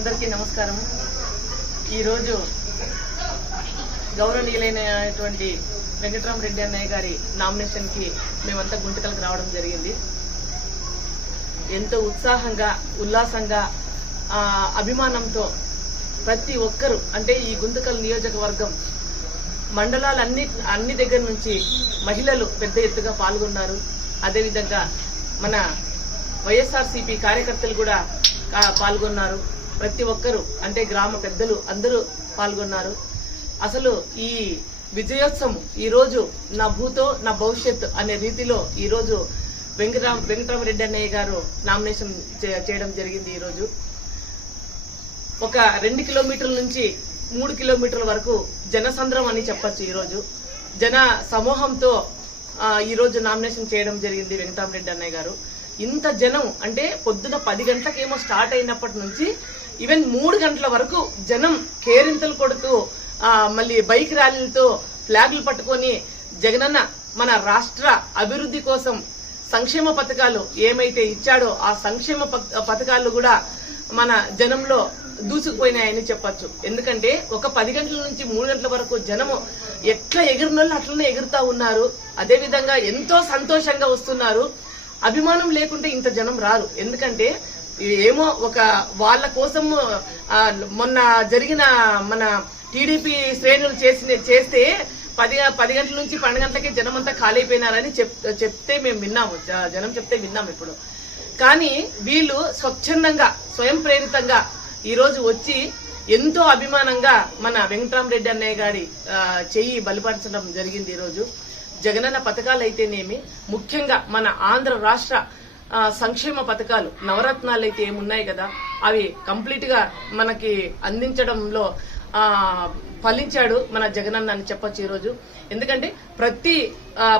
అందరికీ నమస్కారం. ఈరోజు గౌరవనీయులైనటువంటి వెంకటరామరెడ్డి అన్నయ్య గారి నామినేషన్కి మేమంతా గుంటకలకు రావడం జరిగింది. ఎంతో ఉత్సాహంగా ఉల్లాసంగా అభిమానంతో ప్రతి ఒక్కరు అంటే ఈ గుంతకల్ నియోజకవర్గం మండలాలన్ని అన్ని దగ్గర నుంచి మహిళలు పెద్ద ఎత్తుగా పాల్గొన్నారు. అదేవిధంగా మన వైఎస్ఆర్సీపీ కార్యకర్తలు కూడా పాల్గొన్నారు. ప్రతి ఒక్కరు అంటే గ్రామ పెద్దలు అందరూ పాల్గొన్నారు. అసలు ఈ విజయోత్సవం ఈరోజు నా భూతో నా భవిష్యత్ అనే రీతిలో ఈరోజు వెంకటరామ వెంకటరామరెడ్డి అన్నయ్య గారు నామినేషన్ చే- చేయడం జరిగింది ఈరోజు. ఒక రెండు కిలోమీటర్ల నుంచి మూడు కిలోమీటర్ల వరకు జనసంద్రం అని చెప్పొచ్చు ఈరోజు. జన సమూహంతో ఈరోజు నామినేషన్ చేయడం జరిగింది వెంకటరామరెడ్డి అన్నయ్య గారు. ఇంత జనం అంటే పొద్దున పది గంటలకేమో స్టార్ట్ అయినప్పటి నుంచి ఈవెన్ మూడు గంటల వరకు జనం కేరింతలు కొడుతూ మళ్ళీ బైక్ ర్యాలీలతో ఫ్లాగ్లు పట్టుకొని జగనన్న మన రాష్ట్ర అభివృద్ధి కోసం సంక్షేమ పథకాలు ఏమైతే ఇచ్చాడో ఆ సంక్షేమ పథకాలు కూడా మన జనంలో దూసుకుపోయినాయని చెప్పొచ్చు. ఎందుకంటే ఒక పది గంటల నుంచి మూడు గంటల వరకు జనము ఎట్లా ఎగిరినోళ్ళు అట్లనే ఎగురుతా ఉన్నారు. అదేవిధంగా ఎంతో సంతోషంగా వస్తున్నారు. అభిమానం లేకుంటే ఇంత జనం రారు. ఎందుకంటే ఏమో ఒక వాళ్ళ కోసం మొన్న జరిగిన మన టీడీపీ శ్రేణులు చేసిన చేస్తే పది పది గంటల నుంచి పన్నెండు గంటలకి జనం అంతా ఖాళీ అయిపోయినారని చెప్తే మేము విన్నాము. జనం చెప్తే విన్నాము ఇప్పుడు. కానీ వీళ్ళు స్వచ్ఛందంగా స్వయం ప్రేరితంగా ఈరోజు వచ్చి ఎంతో అభిమానంగా మన వెంకటరామరెడ్డి అన్నయ్య గారి చెయ్యి బలపరచడం జరిగింది ఈరోజు. జగనన్న పథకాలు అయితేనేమి ముఖ్యంగా మన ఆంధ్ర రాష్ట్ర సంక్షేమ పథకాలు నవరత్నాలు అయితే ఏమున్నాయి కదా అవి కంప్లీట్గా మనకి అందించడంలో ఆ ఫలించాడు మన జగనన్న అని చెప్పొచ్చు ఈరోజు. ఎందుకంటే ప్రతి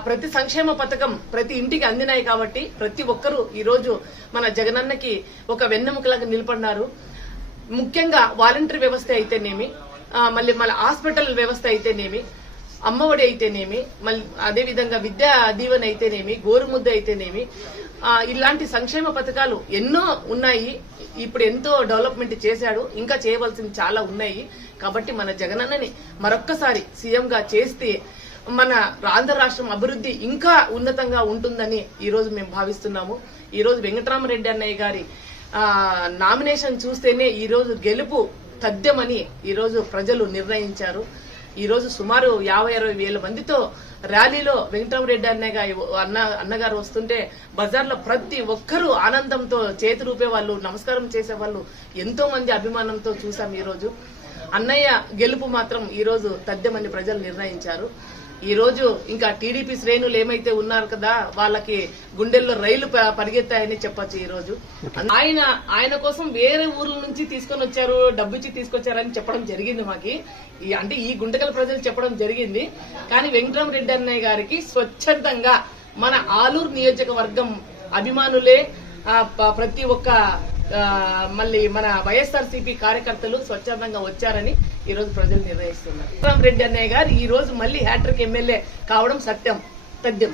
ప్రతి సంక్షేమ పథకం ప్రతి ఇంటికి అందినాయి కాబట్టి ప్రతి ఒక్కరూ ఈరోజు మన జగనన్నకి ఒక వెన్నెముకలాగా నిలబడినారు. ముఖ్యంగా వాలంటరీ వ్యవస్థ అయితేనేమి మళ్ళీ మళ్ళీ హాస్పిటల్ వ్యవస్థ అయితేనేమి అమ్మఒడి అయితేనేమి మళ్ళీ అదేవిధంగా విద్యా దీవెన అయితేనేమి గోరుముద్ద అయితేనేమి ఇలాంటి సంక్షేమ పథకాలు ఎన్నో ఉన్నాయి. ఇప్పుడు ఎంతో డెవలప్మెంట్ చేశాడు. ఇంకా చేయవలసింది చాలా ఉన్నాయి. కాబట్టి మన జగనన్నని మరొక్కసారి సీఎంగా చేస్తే మన ఆంధ్ర రాష్ట్రం అభివృద్ధి ఇంకా ఉన్నతంగా ఉంటుందని ఈ రోజు మేము భావిస్తున్నాము. ఈరోజు వెంకటరామరెడ్డి అన్నయ్య గారి నామినేషన్ చూస్తేనే ఈరోజు గెలుపు తథ్యమని ఈరోజు ప్రజలు నిర్ణయించారు. ఈ రోజు సుమారు యాభై అరవై వేల మందితో ర్యాలీలో వెంకటరామరెడ్డి అన్నయ్య అన్న అన్నగారు వస్తుంటే బజార్లో ప్రతి ఒక్కరూ ఆనందంతో చేతి రూపే వాళ్ళు నమస్కారం చేసే వాళ్ళు ఎంతో మంది అభిమానంతో చూసాం ఈ రోజు అన్నయ్య గెలుపు మాత్రం ఈ రోజు తథ్యమని ప్రజలు నిర్ణయించారు. ఈ రోజు ఇంకా టీడీపీ శ్రేణులు ఏమైతే ఉన్నారు కదా వాళ్ళకి గుండెల్లో రైలు పరిగెత్తాయని చెప్పొచ్చు ఈ రోజు. ఆయన ఆయన కోసం వేరే ఊర్ల నుంచి తీసుకొని వచ్చారు డబ్బు ఇచ్చి తీసుకొచ్చారని చెప్పడం జరిగింది మాకి. అంటే ఈ గుంటకల ప్రజలు చెప్పడం జరిగింది. కానీ వెంకటరామరెడ్డి అన్నయ్య గారికి స్వచ్ఛందంగా మన ఆలూరు నియోజకవర్గం అభిమానులే ప్రతి ఒక్క మళ్ళీ మన వైఎస్ఆర్సీపీ కార్యకర్తలు స్వచ్ఛందంగా వచ్చారని ఈ రోజు ప్రజలు నిర్ణయిస్తున్నారు. రెడ్డి అన్నయ్య గారు ఈ రోజు మళ్ళీ హ్యాట్రిక్ ఎమ్మెల్యే కావడం సత్యం తథ్యం.